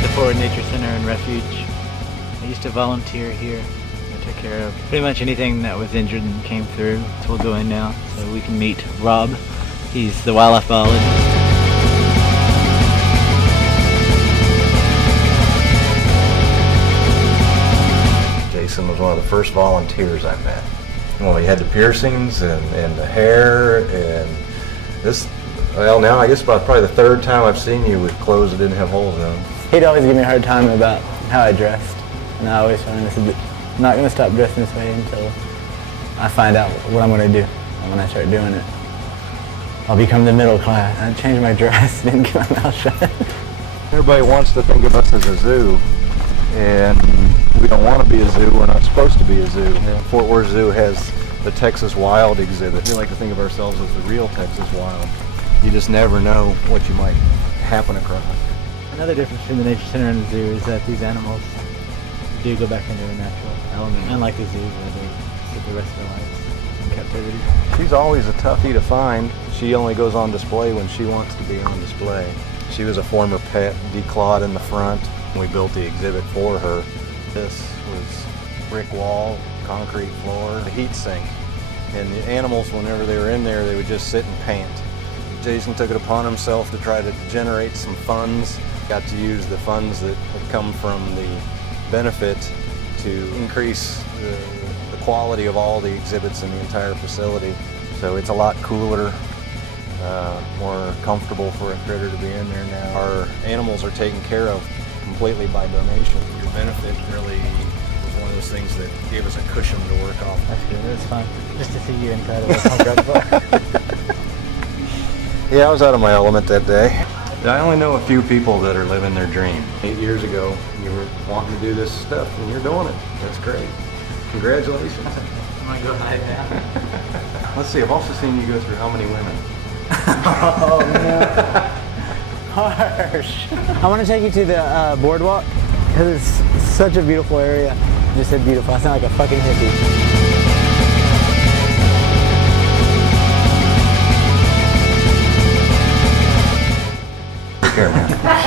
at the Forward Nature Center and Refuge. I used to volunteer here. I took care of pretty much anything that was injured and came through. So we'll go in now so we can meet Rob. He's the wildlife biologist. Jason was one of the first volunteers I met. Well, he had the piercings and the hair and this, well, now I guess about probably the third time I've seen you with clothes that didn't have holes in them. He'd always give me a hard time about how I dressed, and I always found this I'm not going to stop dressing this way until I find out what I'm going to do. And when I start doing it, I'll become the middle class. I changed my dress, didn't keep my mouth shut. Everybody wants to think of us as a zoo, and we don't want to be a zoo. We're not supposed to be a zoo. Fort Worth Zoo has the Texas Wild exhibit. We like to think of ourselves as the real Texas Wild. You just never know what you might happen across. Another difference between the Nature Center and the zoo is that these animals do go back into their natural element, unlike the zoo where they live the rest of their lives in captivity. She's always a toughie to find. She only goes on display when she wants to be on display. She was a former pet, declawed in the front. We built the exhibit for her. This was brick wall, concrete floor, a heat sink. And the animals, whenever they were in there, they would just sit and pant. Jason took it upon himself to try to generate some funds. Got to use the funds that had come from the benefit to increase the quality of all the exhibits in the entire facility. So it's a lot cooler, more comfortable for a critter to be in there now. Our animals are taken care of completely by donation. Your benefit really was one of those things that gave us a cushion to work off. That's good, that's fun. Just to see you inside of a punk rock bar. Yeah, I was out of my element that day. I only know a few people that are living their dream. 8 years ago, you were wanting to do this stuff, and you're doing it. That's great. Congratulations. I'm gonna go hide now. Let's see, I've also seen you go through how many women? Oh no. Harsh. I want to take you to the boardwalk because it's such a beautiful area. I just said beautiful. I sound like a fucking hippie. Take care, man.